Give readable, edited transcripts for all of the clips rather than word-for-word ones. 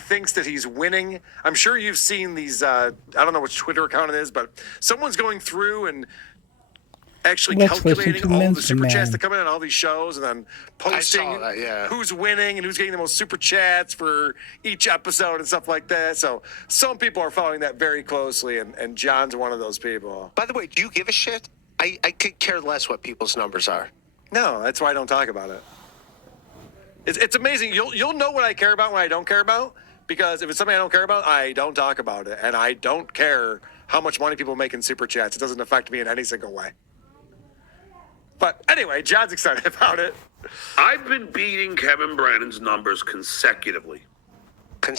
thinks that he's winning. I'm sure you've seen these, I don't know which Twitter account it is, but someone's going through and actually calculating all the super chats that come in on all these shows and then posting who's winning and who's getting the most super chats for each episode and stuff like that. So some people are following that very closely, and John's one of those people. By the way, do you give a shit? I could care less what people's numbers are. No, that's why I don't talk about it. It's amazing. You'll know what I care about and what I don't care about, because if it's something I don't care about, I don't talk about it. And I don't care how much money people make in super chats. It doesn't affect me in any single way. But anyway, John's excited about it. I've been beating Kevin Brennan's numbers consecutively. I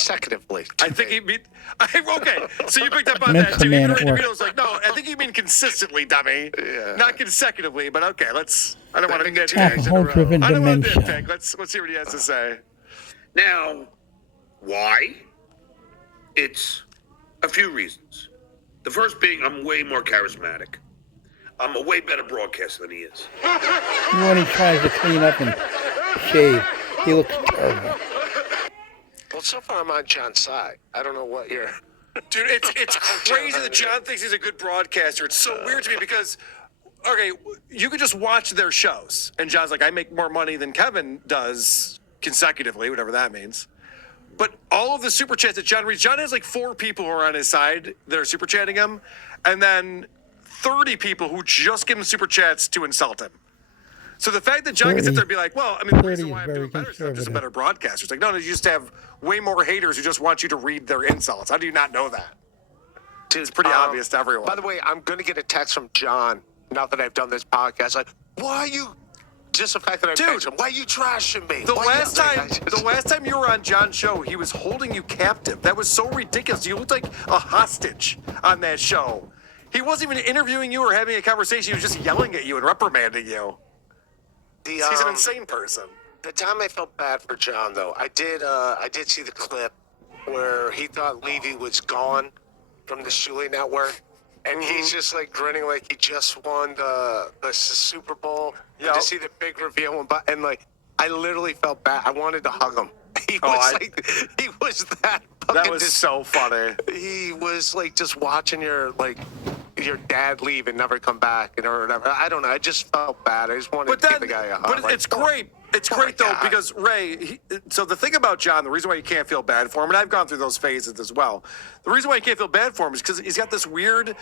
think he beat. Okay, so you picked up on that too. Even Vito was like, no, I think you mean consistently, dummy. Yeah. Not consecutively, but okay, let's. I don't want to nitpick. I don't want to nitpick. Let's see what he has to say. Now, why? It's a few reasons. The first being I'm way more charismatic. I'm a way better broadcaster than he is. When he tries to clean up and shave, he looks terrible. Well, so far I'm on John's side. I don't know what you're... Dude, it's crazy that John thinks he's a good broadcaster. It's so weird to me because, okay, you could just watch their shows. And John's like, I make more money than Kevin does consecutively, whatever that means. But all of the super chats that John reads, John has like 4 people who are on his side that are super chatting him. And then 30 people who just give him super chats to insult him. So the fact that John can sit there and be like, well, I mean, the reason why I'm doing better is I'm just a better broadcaster. It's like, no, you just have way more haters who just want you to read their insults. How do you not know that? It's pretty obvious to everyone. By the way, I'm going to get a text from John now that I've done this podcast. Like, why are you... Just the fact that I mentioned him. Why are you trashing me? The last time you were on John's show, he was holding you captive. That was so ridiculous. You looked like a hostage on that show. He wasn't even interviewing you or having a conversation. He was just yelling at you and reprimanding you. He's an insane person. The time I felt bad for John, though, I did see the clip where he thought Levy was gone from the Shuley Network, and he's just like grinning like he just won the Super Bowl. Yeah. To see the big reveal, and like I literally felt bad. I wanted to hug him. He was that. That was so funny. He was like just watching your dad leave and never come back, or whatever. I don't know. I just felt bad. I just wanted to give the guy a hug. But it's great. It's great though, because Ray. So the thing about John, the reason why you can't feel bad for him, and I've gone through those phases as well. The reason why you can't feel bad for him is because he's got this weird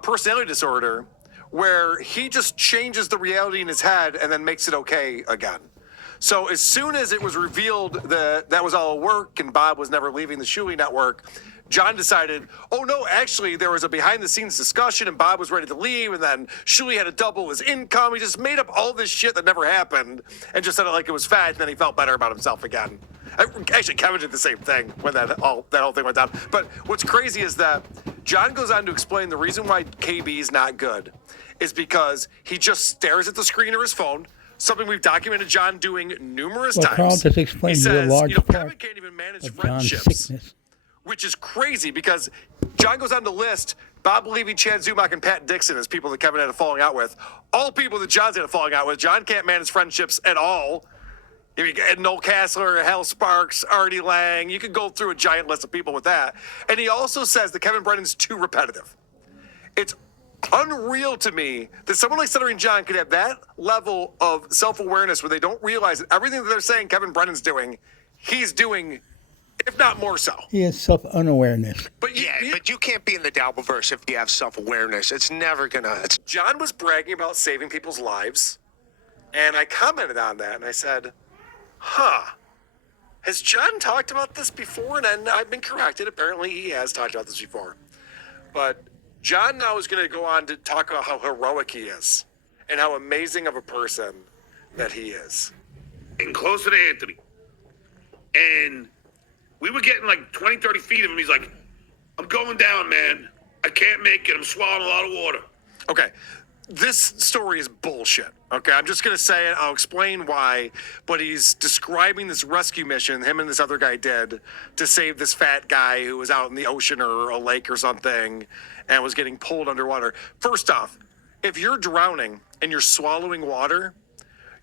personality disorder where he just changes the reality in his head and then makes it okay again. So as soon as it was revealed that was all work and Bob was never leaving the Shuley Network, John decided, oh no, actually there was a behind the scenes discussion and Bob was ready to leave, and then Shuley had to double his income. He just made up all this shit that never happened and just said it like it was fact, and then he felt better about himself again. Actually, Kevin did the same thing when that whole thing went down. But what's crazy is that John goes on to explain the reason why KB is not good is because he just stares at the screen or his phone, something we've documented John doing numerous times. Carl just explained he says, a large Kevin can't even manage friendships, which is crazy because John goes on to list Bob Levy, Chad Zumach, and Pat Dixon as people that Kevin had a falling out with. All people that John's had a falling out with. John can't manage friendships at all. I mean, Noel Kassler, Hal Sparks, Artie Lang. You could go through a giant list of people with that. And he also says that Kevin Brennan's too repetitive. It's unreal to me that someone like Stuttering John could have that level of self-awareness where they don't realize that everything that they're saying Kevin Brennan's doing, he's doing, if not more so. He has self-unawareness. But you can't be in the Dabbleverse if you have self-awareness. It's never gonna... John was bragging about saving people's lives, and I commented on that, and I said, has John talked about this before? And I've been corrected. Apparently he has talked about this before. But John now is going to go on to talk about how heroic he is and how amazing of a person that he is. And closer to Anthony. And we were getting like 20, 30 feet of him. He's like, I'm going down, man. I can't make it. I'm swallowing a lot of water. Okay. This story is bullshit. Okay, I'm just going to say it. I'll explain why. But he's describing this rescue mission him and this other guy did to save this fat guy who was out in the ocean or a lake or something and was getting pulled underwater. First off, if you're drowning and you're swallowing water,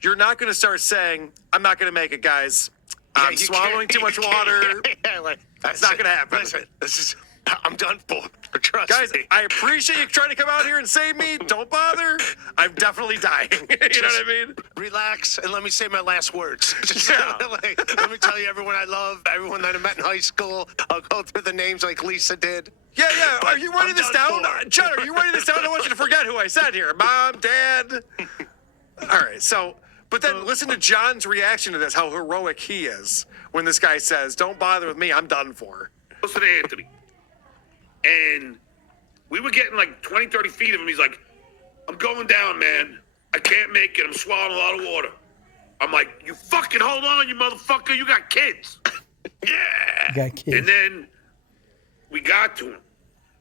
you're not going to start saying, I'm not going to make it, guys. I'm you swallowing can't- too much you can't- water. Yeah, like, It's not gonna happen. Listen, this is. I'm done for. Trust Guys, me. I appreciate you trying to come out here and save me. Don't bother. I'm definitely dying. You know what I mean? Relax and let me say my last words. Just, Yeah. let me tell you everyone I love, everyone that I met in high school. I'll go through the names like Lisa did. Yeah, yeah. But Are you writing I'm this done down? for. John, are you writing this down? I don't want you to forget who I said here. Mom, Dad. All right, so, but then listen to John's reaction to this, how heroic he is when this guy says, don't bother with me, I'm done for. Listen to Anthony. And we were getting like 20, 30 feet of him. He's like, I'm going down, man. I can't make it. I'm swallowing a lot of water. I'm like, you fucking hold on, you motherfucker. You got kids. Yeah. Got kids. And then we got to him.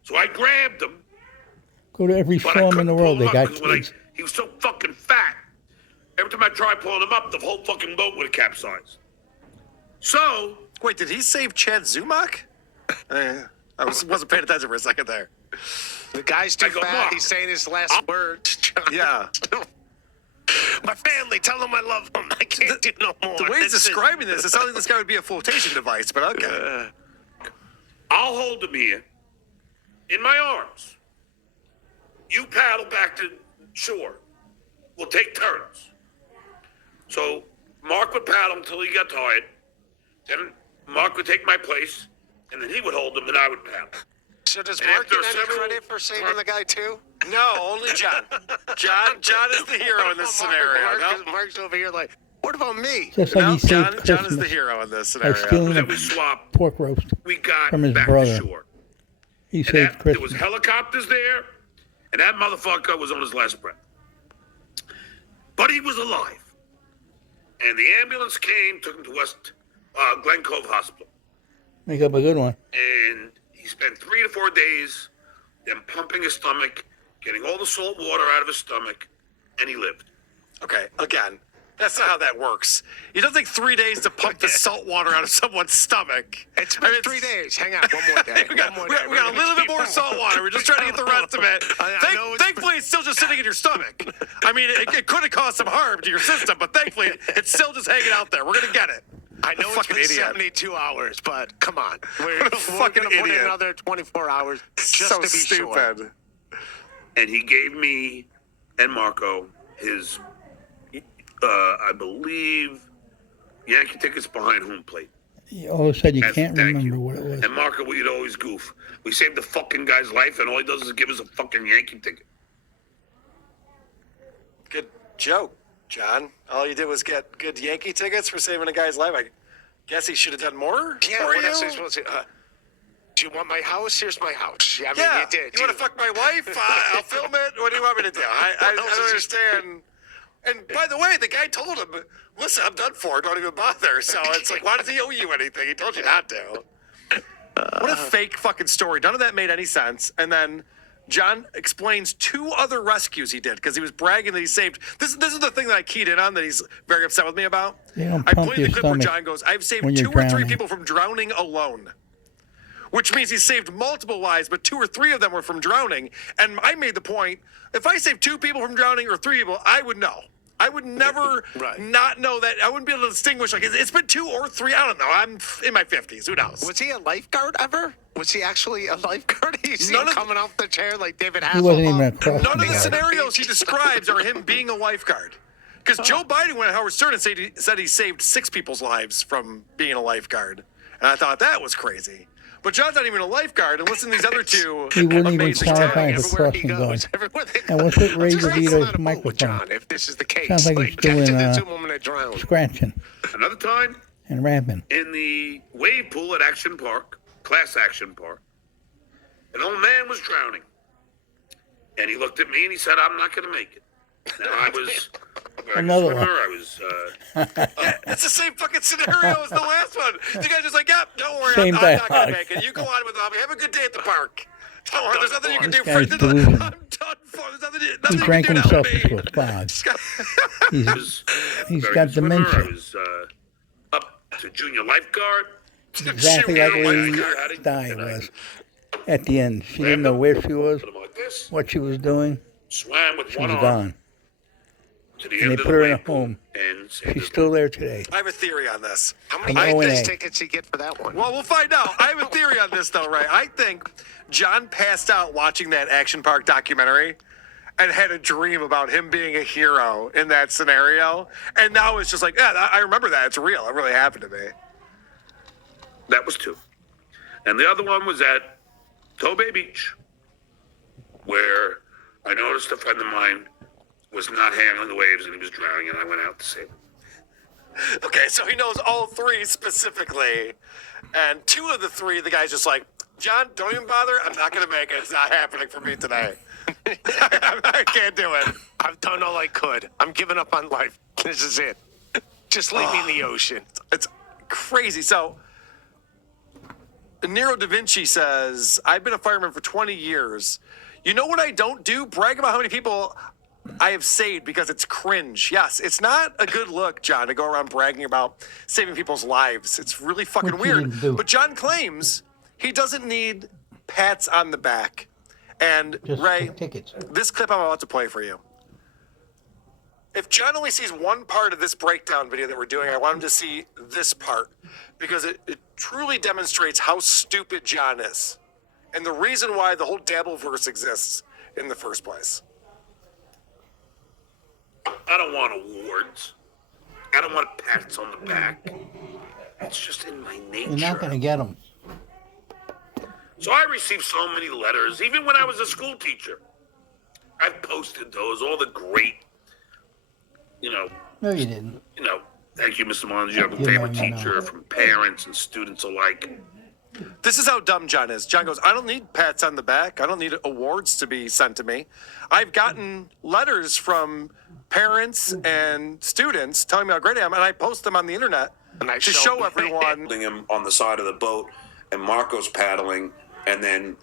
So I grabbed him. Go to every But I film in couldn't the pull world. him They up got 'cause when kids. he was so fucking fat. Every time I tried pulling him up, the whole fucking boat would have capsized. So Wait, did he save Chad Zumach? I wasn't paying attention for a second there. The guy's too I go, fat. Mark. He's saying his last words. Yeah. My family, tell them I love them. I can't do no more. The way he's This is- describing this, it sounds like this guy would be a flotation device, but okay. I'll hold him here in my arms. You paddle back to shore. We'll take turns. So Mark would paddle until he got tired. Then Mark would take my place, and then he would hold him, and I would paddle. So does And Mark after get any several- credit for saving the guy too? No, only John. John is the hero in this scenario. No? Mark's over here like, what about me? Just like No, he saved John Christmas is the hero in this by scenario. stealing Then we a swapped. pork roast. We got From his back brother. to shore. He And saved there was Christmas. helicopters there, and that motherfucker was on his last breath. But he was alive. And the ambulance came, took him to West Glen Cove Hospital. Make up a good one. And he spent 3 to 4 days them pumping his stomach, getting all the salt water out of his stomach, and he lived. Okay, again, that's not how that works. It doesn't take 3 days to pump the salt water out of someone's stomach. It's been I mean, 3 days. Hang on, one more day. We got, One more we got, day. we got a little bit more salt water. We're just trying to get the rest of it. I know it's- Thankfully, it's still just sitting in your stomach. I mean, it could have caused some harm to your system, but thankfully, it's still just hanging out there. We're going to get it. I know it's Fucking been idiot. 72 hours, but come on. We're fucking going to put in idiot. another 24 hours just So to be stupid. sure. And he gave me and Marco his, I believe, Yankee tickets behind home plate. All of a sudden, you As can't thank remember you. what it was. And Marco, we'd always goof. We saved the fucking guy's life, and all he does is give us a fucking Yankee ticket. Good joke, John. All you did was get good Yankee tickets for saving a guy's life. I guess he should have done more Yeah, for what you. else am I supposed to do you want my house? Here's my house. Yeah, I mean, Yeah. you did. You want to fuck my wife? I'll film it. What do you want me to do? I else don't is he- understand. And by the way, the guy told him, listen, I'm done for. Don't even bother. So it's like, why does he owe you anything? He told you not to. What a fake fucking story. None of that made any sense. And then John explains 2 other rescues he did because he was bragging that he saved. This is the thing that I keyed in on that he's very upset with me about. They don't I pump played your the clip where stomach John goes, I've saved when 2 you're or 3 drowning. people from drowning alone. Which means he saved multiple lives, but 2 or 3 of them were from drowning. And I made the point, if I saved 2 people from drowning or 3 people, I would know. I would never Right. not know that. I wouldn't be able to distinguish, like, it's been 2 or 3. I don't know. I'm in my 50s. Who knows? Was he a lifeguard ever? Was he actually a lifeguard? You see him None of- coming off the chair like David Hasselhoff? He wasn't even a cross. None of the guard. scenarios he describes are him being a lifeguard. Because Joe Biden went on Howard Stern and said he saved 6 people's lives from being a lifeguard. And I thought that was crazy. But John's not even a lifeguard, and listen to these other 2 He wouldn't even amazing qualify stories. as a Everywhere he crossing guard. goes, everywhere they And go. what's with Ray I'm just DeVito's on a boat with microphone? John, if this is the case. Sounds like he's doing, I assume I'm gonna drown. Scratching Another time, and rapping. in the wave pool at Action Park, Class Action Park, an old man was drowning. And he looked at me and he said, I'm not going to make it. Now, I was a very Another swimmer. one. I was, It's the same fucking scenario as the last one. The guy's just like, yep, don't worry, Same I'm not going dialogue. to make it. You go on with Bobby. Have a good day at the park. Don't worry, there's nothing you can This do. guy's I'm delusional. done for. There's nothing, He nothing you drank can do himself now with into me. a fog. This guy- He's, I was he's very got good swimmer. dementia. I was up to junior lifeguard. Exactly like Junior Lady lifeguard. Di was at the end. She didn't know where she was, Put him like this. what she was doing. Swam with She one was arm. gone. to the And end they of put the her in a waypool home. and say She's still there today. I have a theory on this. How many From Christmas O&A. tickets you get for that one? Well, we'll find out. I have a theory on this, though, Ray. I think John passed out watching that Action Park documentary and had a dream about him being a hero in that scenario. And now it's just like, yeah, I remember that. It's real. It really happened to me. That was 2. And the other one was at Tobay Beach, where I noticed a friend of mine was not handling the waves and he was drowning, and I went out to save him. Okay, so he knows all 3 specifically. And 2 of the 3, the guy's just like, John, don't even bother. I'm not going to make it. It's not happening for me today. I can't do it. I've done all I could. I'm giving up on life. This is it. Just leave me in the ocean. It's crazy. So, Nero da Vinci says, I've been a fireman for 20 years. You know what I don't do? Brag about how many people I have saved because it's cringe. Yes, it's not a good look, John, to go around bragging about saving people's lives. It's really fucking What you weird. didn't do. But John claims he doesn't need pats on the back. And Just Ray, tickets. this clip I'm about to play for you. If John only sees one part of this breakdown video that we're doing, I want him to see this part because it truly demonstrates how stupid John is and the reason why the whole Dabbleverse exists in the first place. I don't want awards. I don't want pats on the back. It's just in my nature. You're not going to get them. So I received so many letters, even when I was a school teacher. I've posted those, all the great, No, you didn't. thank you, Mr. Mullins, you have a Yeah, favorite no, no. teacher from parents and students alike. This is how dumb John is. John goes, I don't need pats on the back. I don't need awards to be sent to me. I've gotten letters from parents and students telling me how great I am, and I post them on the internet And I to show show them. everyone. Holding him on the side of the boat, and Marco's paddling, and then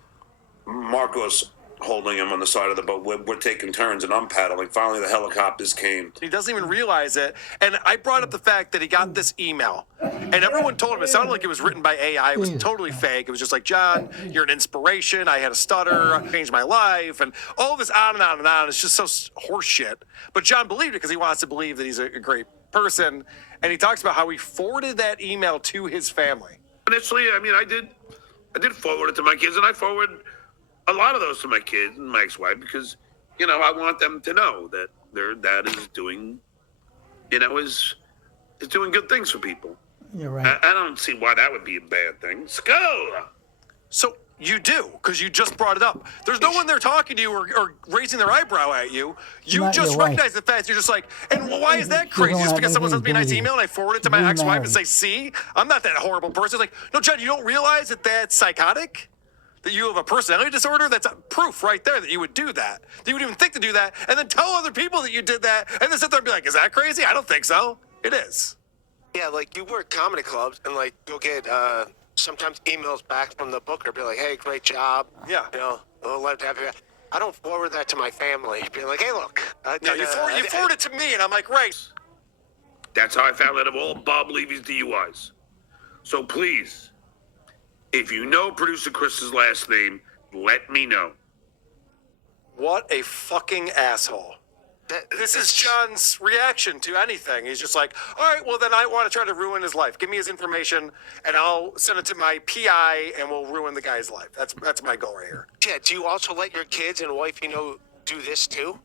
Marco's holding him on the side of the boat. We're taking turns, and I'm paddling. Finally, the helicopters came. He doesn't even realize it. And I brought up the fact that he got this email. And everyone told him it sounded like it was written by AI. It was totally fake. It was just like, John, you're an inspiration. I had a stutter. I changed my life. And all this on and on and on. It's just so horseshit. But John believed it because he wants to believe that he's a great person. And he talks about how he forwarded that email to his family. Initially, I did forward it to my kids, and I forwarded a lot of those to my kids and my ex-wife because, I want them to know that their dad is doing, is doing good things for people. You're right. I don't see why that would be a bad thing. Skull! So you do, because you just brought it up. There's no one there talking to you or raising their eyebrow at you. You Not just your wife. recognize the fact. You're just like, and why is that She crazy? don't Just have because someone sends me a nice anything to do email and I forward it to She's my ex-wife and remarried. say, see, I'm not that horrible person. It's like, no, John, you don't realize that that's psychotic? That you have a personality disorder? That's proof right there that you would do that. That you would even think to do that and then tell other people that you did that and then sit there and be like, is that crazy? I don't think so. It is. Yeah, like you work comedy clubs and like you'll get sometimes emails back from the booker, be like, "Hey, great job." Yeah. I'd love to have you. I don't forward that to my family. Be like, "Hey, look." No, you forward it to me and I'm like, right. That's how I found out of all Bob Levy's DUIs. So please, if you know producer Chris's last name, let me know. What a fucking asshole. This is John's reaction to anything. He's just like, all right, well, then I want to try to ruin his life. Give me his information, and I'll send it to my PI, and we'll ruin the guy's life. That's my goal right here. Yeah. Do you also let your kids and wife, do this too?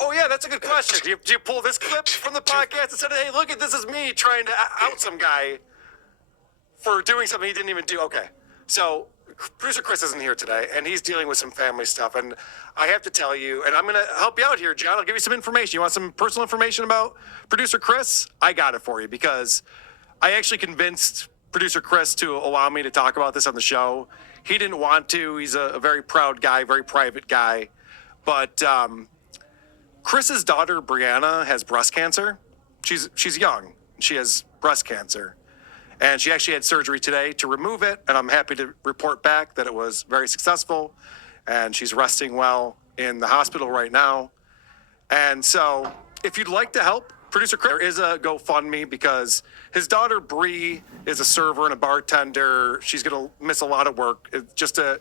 Oh, yeah, that's a good question. Do you pull this clip from the podcast and say, hey, look, this is me trying to out some guy for doing something he didn't even do? Okay, so producer Chris isn't here today, and he's dealing with some family stuff, and I have to tell you, and I'm going to help you out here, John. I'll give you some information. You want some personal information about producer Chris? I got it for you, because I actually convinced producer Chris to allow me to talk about this on the show. He didn't want to. He's a very proud guy, very private guy, but Chris's daughter, Brianna, has breast cancer. She's young. She has breast cancer. And she actually had surgery today to remove it, and I'm happy to report back that it was very successful, and she's resting well in the hospital right now. And so if you'd like to help producer Chris, there is a GoFundMe because his daughter, Bree, is a server and a bartender. She's going to miss a lot of work just to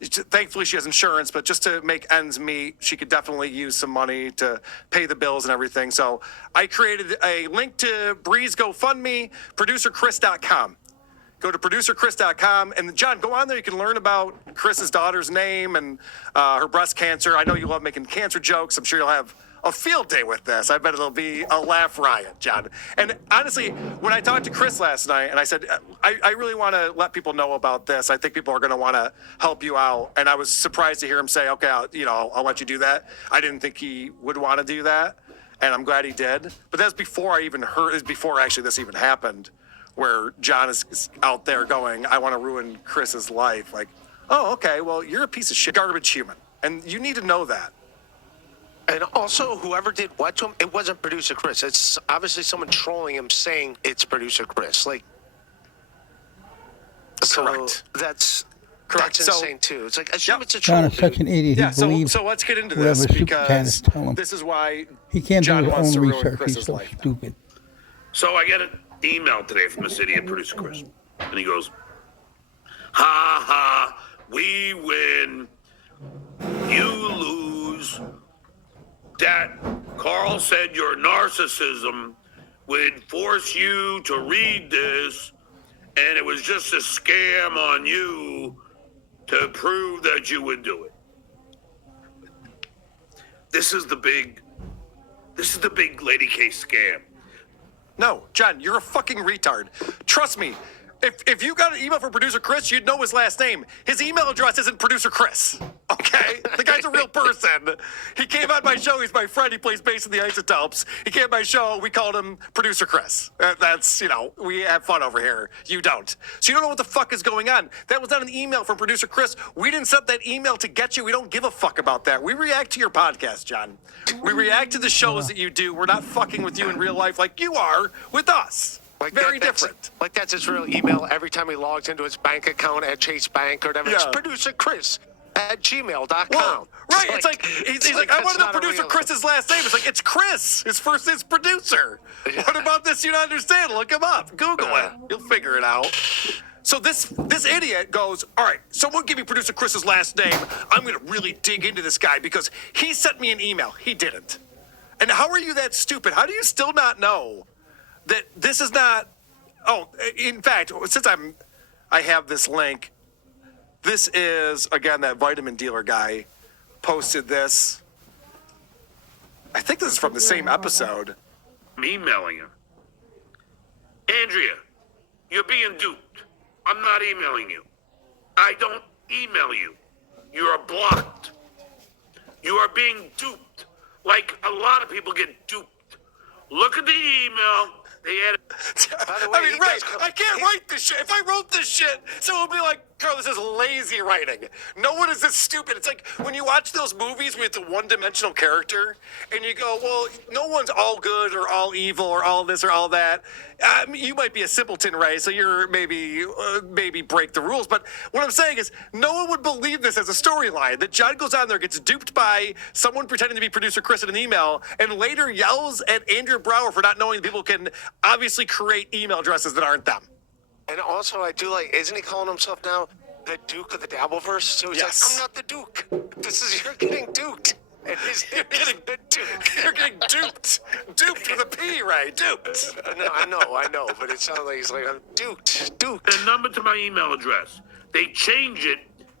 Thankfully, she has insurance, but just to make ends meet, she could definitely use some money to pay the bills and everything. So I created a link to Bree's GoFundMe, producerchris.com. Go to producerchris.com. And John, go on there. You can learn about Chris's daughter's name and her breast cancer. I know you love making cancer jokes. I'm sure you'll have a field day with this. I bet it'll be a laugh riot, John. And honestly, when I talked to Chris last night and I said, I really want to let people know about this. I think people are going to want to help you out. And I was surprised to hear him say, okay, I'll let you do that. I didn't think he would want to do that. And I'm glad he did. But that's before I even heard, it was before actually this even happened, where John is out there going, I want to ruin Chris's life. Like, oh, okay, well, you're a piece of shit, garbage human. And you need to know that. And also, whoever did what to him, it wasn't producer Chris. It's obviously someone trolling him saying it's producer Chris. Like, so Correct. That's Correct. That's insane too. It's like assume Yep. it's a troll. John is such an idiot. Yeah, He believes so let's get into whatever this super because cats tell him. this is why He can't John do his wants own to ruin research. He's Chris's so life. stupid. So I get an email today from the city of producer Chris, and he goes, "Ha ha, we win, you lose. That Carl said your narcissism would force you to read this, and it was just a scam on you to prove that you would do it." This is the big lady case scam. No, John, you're a fucking retard. Trust me. If you got an email from producer Chris, you'd know his last name. His email address isn't producer Chris. Okay? The guy's a real person. He came on my show. He's my friend. He plays bass in the Isotopes. He came on my show. We called him producer Chris. That's, we have fun over here. You don't. So you don't know what the fuck is going on. That was not an email from producer Chris. We didn't send that email to get you. We don't give a fuck about that. We react to your podcast, John. We react to the shows that you do. We're not fucking with you in real life like you are with us. Very different. That's his real email. Every time he logs into his bank account at Chase Bank or whatever, it's Yeah. producer Chris at gmail.com. Well, right. It's like he's like, I want to know that's not a producer real- Chris's last name. It's like, it's Chris. His first name's producer. What about this? You don't understand? Look him up. Google it. You'll figure it out. So this idiot goes, all right, someone give me producer Chris's last name. I'm going to really dig into this guy because he sent me an email. He didn't. And how are you that stupid? How do you still not know that this is not? Oh, in fact, since I have this link. This is, again, that vitamin dealer guy posted this. I think this is from the same episode. I'm emailing her. Andrea, you're being duped. I'm not emailing you. I don't email you. You are blocked. You are being duped. Like a lot of people get duped. Look at the email. They had By the way, I mean, he right. does- I can't write this shit. If I wrote this shit, someone would be like, Carl, this is lazy writing. No one is this stupid. It's like when you watch those movies with the one-dimensional character and you go, well, no one's all good or all evil or all this or all that. You might be a simpleton, Ray, so you're maybe break the rules. But what I'm saying is no one would believe this as a storyline, that John goes on there, gets duped by someone pretending to be producer Chris in an email, and later yells at Andrea Brower for not knowing that people can obviously create email addresses that aren't them. And also, I do like, isn't he calling himself now the Duke of the Dabbleverse? So he's Yes. like, I'm not the Duke. You're getting duped. And You're getting the Duke. You're getting duped. Duped with a P, right? Duped. No, I know, but it sounds like he's like, I'm duped. a number to my email address. They change it,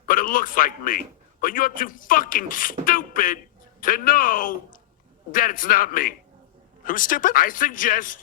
but it looks like me. But you're too fucking stupid to know that it's not me. Who's stupid? I suggest